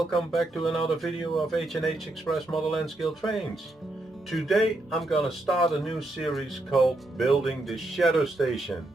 welcome back to another video of H&HExpress model nscale trains. Today I'm gonna start a new series called Building the Shadow Station.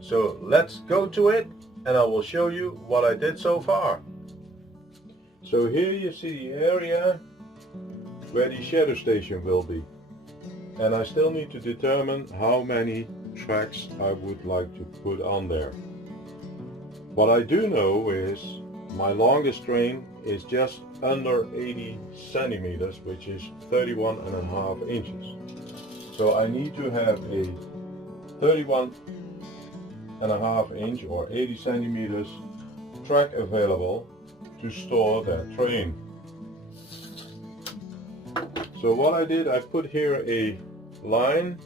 So let's go to it and I will show you what I did so far. So here you see the area where the shadow station will be. And I still need to determine how many tracks I would like to put on there. What I do know is my longest train is just under 80 centimeters, which is 31.5 inches. So I need to have a 31.5 inch or 80 centimeters track available to store that train. So what I did, I put here a line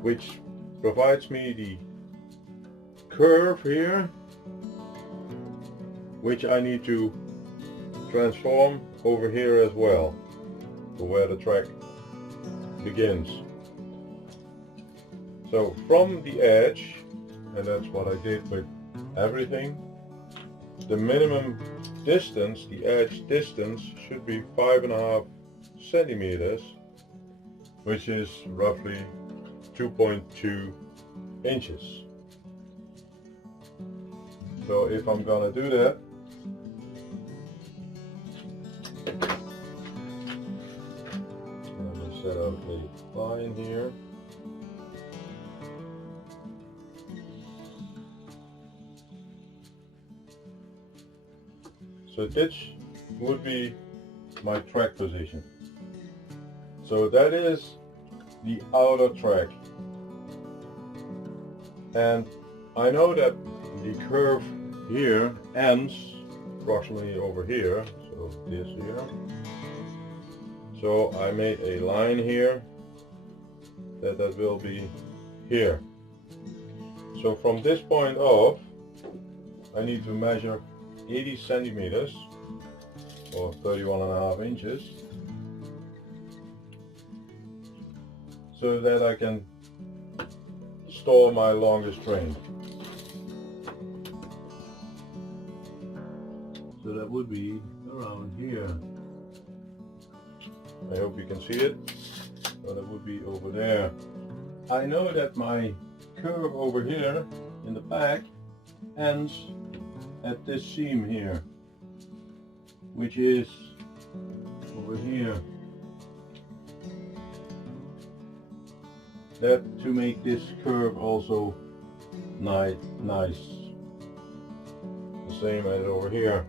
which provides me the curve here, which I need to transform over here as well to where the track begins. So from the edge, and that's what I did with everything, the minimum distance, the edge distance, should be 5.5 centimeters, which is roughly 2.2 inches. So if I'm gonna do that, let me set up a line here. So this would be my track position. So that is the outer track. And I know that the curve here ends approximately over here, so this here. So I made a line here that will be here. So from this point off, I need to measure 80 centimeters or 31.5 inches so that I can store my longest train. So that would be around here. I hope you can see it. So that would be over there. I know that my curve over here in the back ends at this seam here, which is over here. That to make this curve also nice. The same as over here.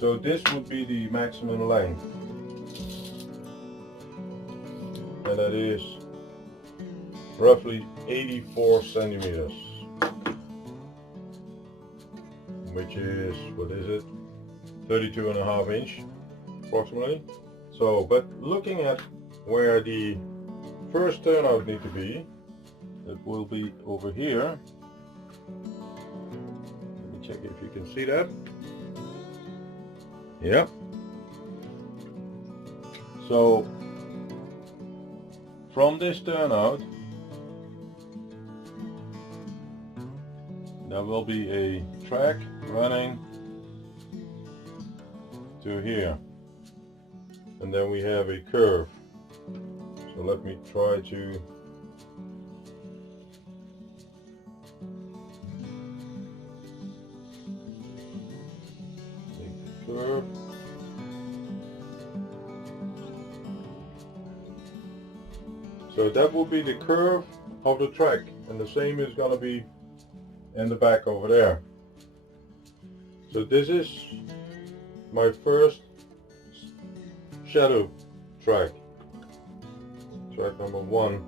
So this would be the maximum length, and that is roughly 84 centimeters, which is, what is it, 32.5 inch approximately. So, but looking at where the first turnout need to be, it will be over here. Let me check if you can see that. Yep. So from this turnout there will be a track running to here, and then we have a curve. So let me try to curve. So that will be the curve of the track, and the same is going to be in the back over there. So this is my first shadow track, track number 1.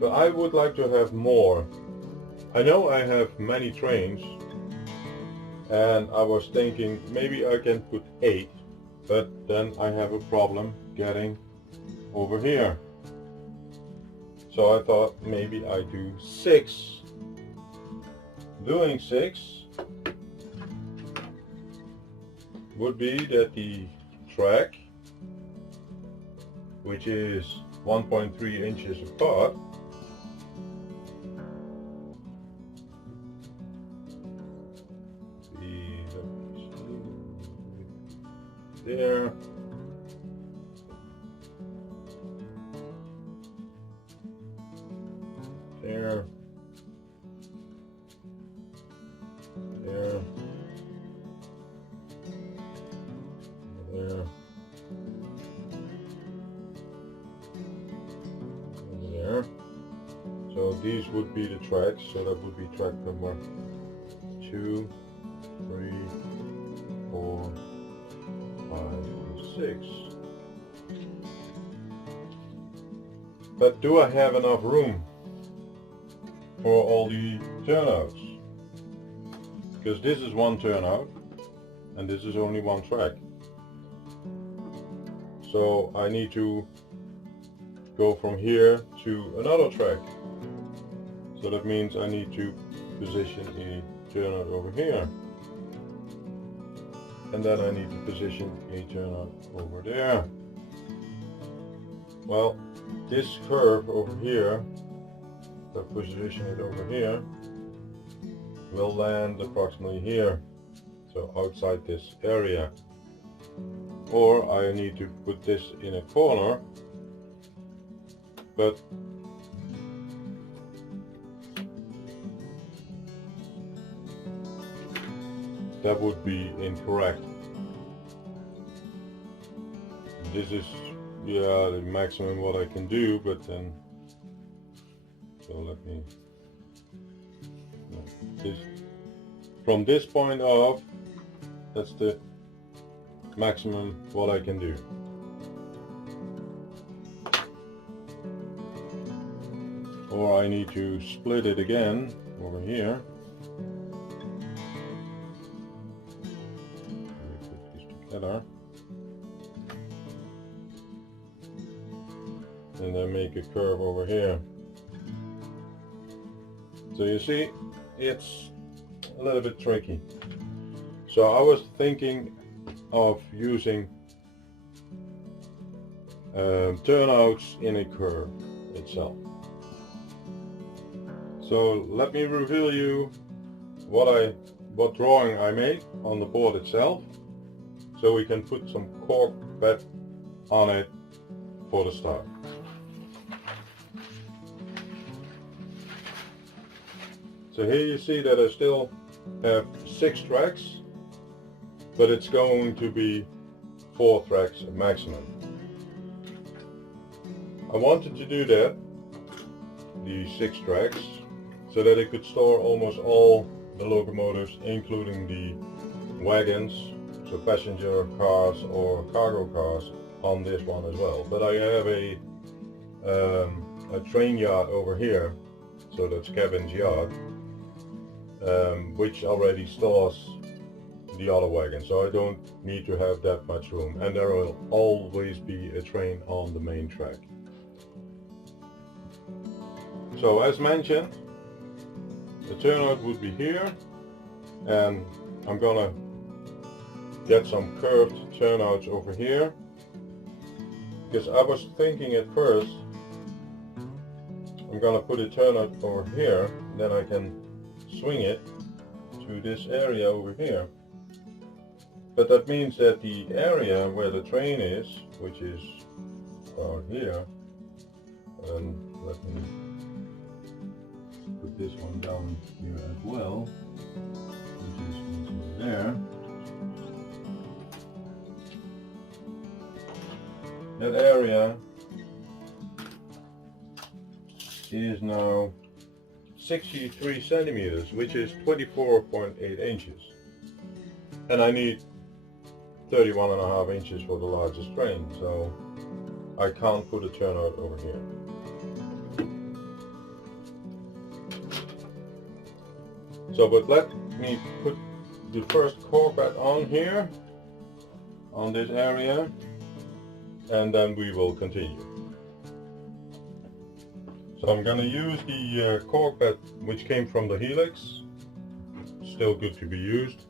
But I would like to have more. I know I have many trains, and I was thinking maybe I can put 8, but then I have a problem getting over here. So I thought maybe I do 6. Doing 6 would be that the track, which is 1.3 inches apart, there. There. There. There. There. So these would be the tracks. So that would be track number 2, 3, 4, 5, and 6. But do I have enough room for all the turnouts? Because this is one turnout and this is only one track. So I need to go from here to another track. So that means I need to position a turnout over here. And then I need to position a turnout over there. Well, this curve over here, if I position it over here, will land approximately here. So outside this area. Or I need to put this in a corner, but that would be incorrect. This is, yeah, the maximum what I can do, but then, so let me, this, from this point off, that's the maximum what I can do. Or I need to split it again over here. Let me put these together. And then make a curve over here. So you see, it's a little bit tricky. So I was thinking of using turnouts in a curve itself. So let me reveal you what drawing I made on the board itself, so we can put some cork bed on it for the start. So here you see that I still have 6 tracks, but it's going to be 4 tracks maximum. I wanted to do that, the 6 tracks, so that it could store almost all the locomotives, including the wagons, so passenger cars or cargo cars, on this one as well. But I have a train yard over here, so that's Kevin's yard, which already stores the other wagon, so I don't need to have that much room, and there will always be a train on the main track. So as mentioned, the turnout would be here, and I'm gonna get some curved turnouts over here, because I was thinking at first I'm gonna put a turnout over here, then I can swing it to this area over here. But that means that the area where the train is, which is about here, and let me put this one down here as well, which is over there. That area is now 63 centimeters, which is 24.8 inches. And I need 31.5 inches for the largest train, so I can't put a turnout over here. So, but let me put the first cork bed on here, on this area, and then we will continue. So I'm going to use the cork bed which came from the Helix, still good to be used.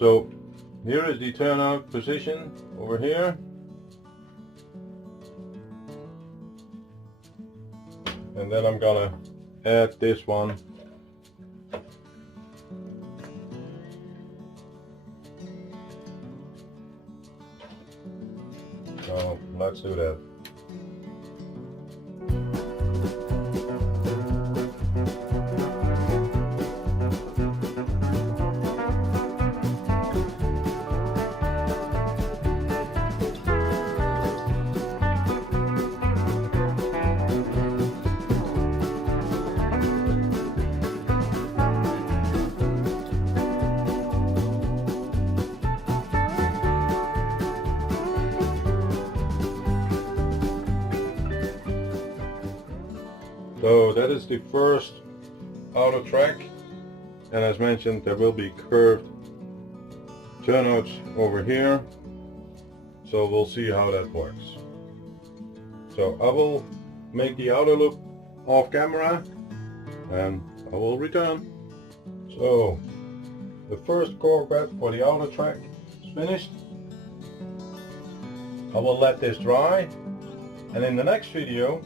So here is the turnout position over here. And then I'm gonna add this one So let's do that. So that is the first outer track, and as mentioned there will be curved turnouts over here, so we'll see how that works. So I will make the outer loop off camera and I will return. So the first cork bed for the outer track is finished. I will let this dry, and in the next video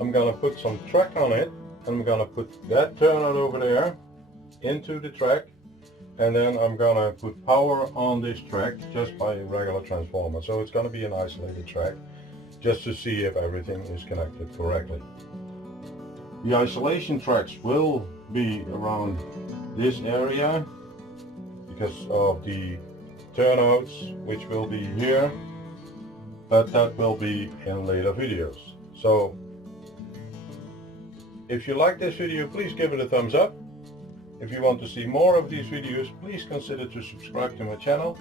I'm gonna put some track on it, and I'm gonna put that turnout over there into the track, and then I'm gonna put power on this track just by a regular transformer. So it's gonna be an isolated track just to see if everything is connected correctly. The isolation tracks will be around this area because of the turnouts, which will be here, but that will be in later videos. So if you like this video, please give it a thumbs up. If you want to see more of these videos, please consider to subscribe to my channel,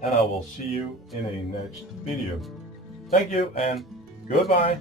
and I will see you in a next video. Thank you and goodbye.